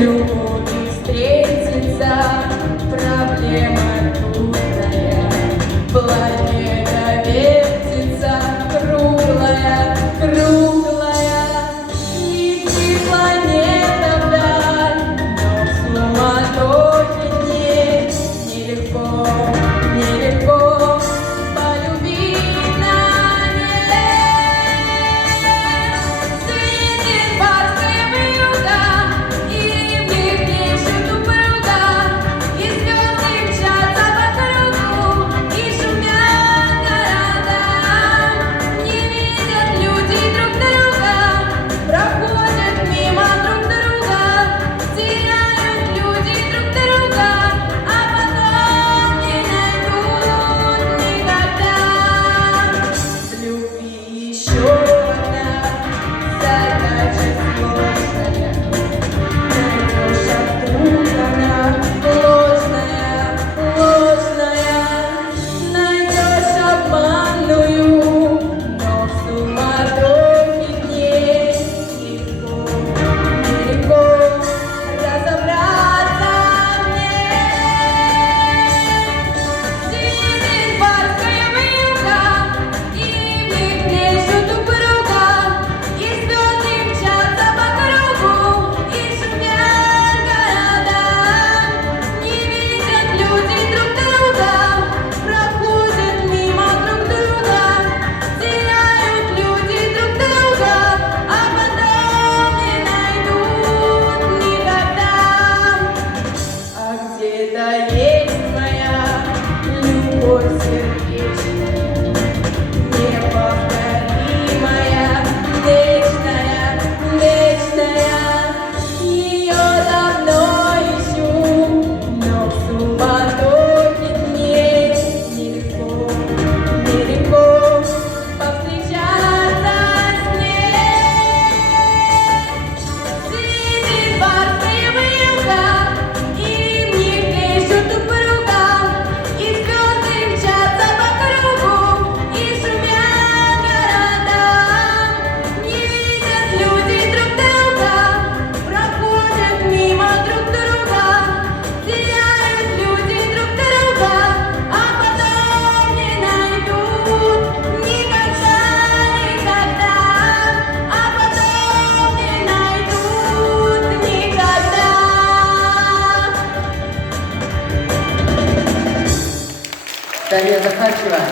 любовью встретиться, проблема трудная. Планета вертится, круглая, круглая. Лети планета вдаль, но в суматохе дней нелегко, нелегко полюбить на ней. Светит барская вьюга, и в них плещут упруга, и звезды мчатся по кругу, и шумят города. Не видят люди друг друга, проходят мимо друг друга, теряют люди друг друга, а потом не найдут никогда. В любви еще одна задача сложная. Найдешь, а вдруг она ложная, ложная. Найдешь обманную, но в суматохе дней нелегко, нелегко разобраться в ней. Светит барская вьюга, и в них плещут упруга, и звезды мчатся по кругу, и шумят города. Не видят люди друг друга, проходят мимо друг друга, теряют люди друг друга, а потом не найдут никогда. А где-то есть моя любовь сердечная, неповторимая, вечная, вечная. Ее давно ищу, но в суматохе дней нелегко, нелегко повстречаться с ней. Светит барская вьюга, и в них плещут упруга, и звезды мчатся по кругу, и шумят города. Не видят люди друг друга, проходят мимо друг друга, теряют люди друг друга, а потом не найдут никогда, никогда, а потом не найдут никогда. Дарья Захарчева.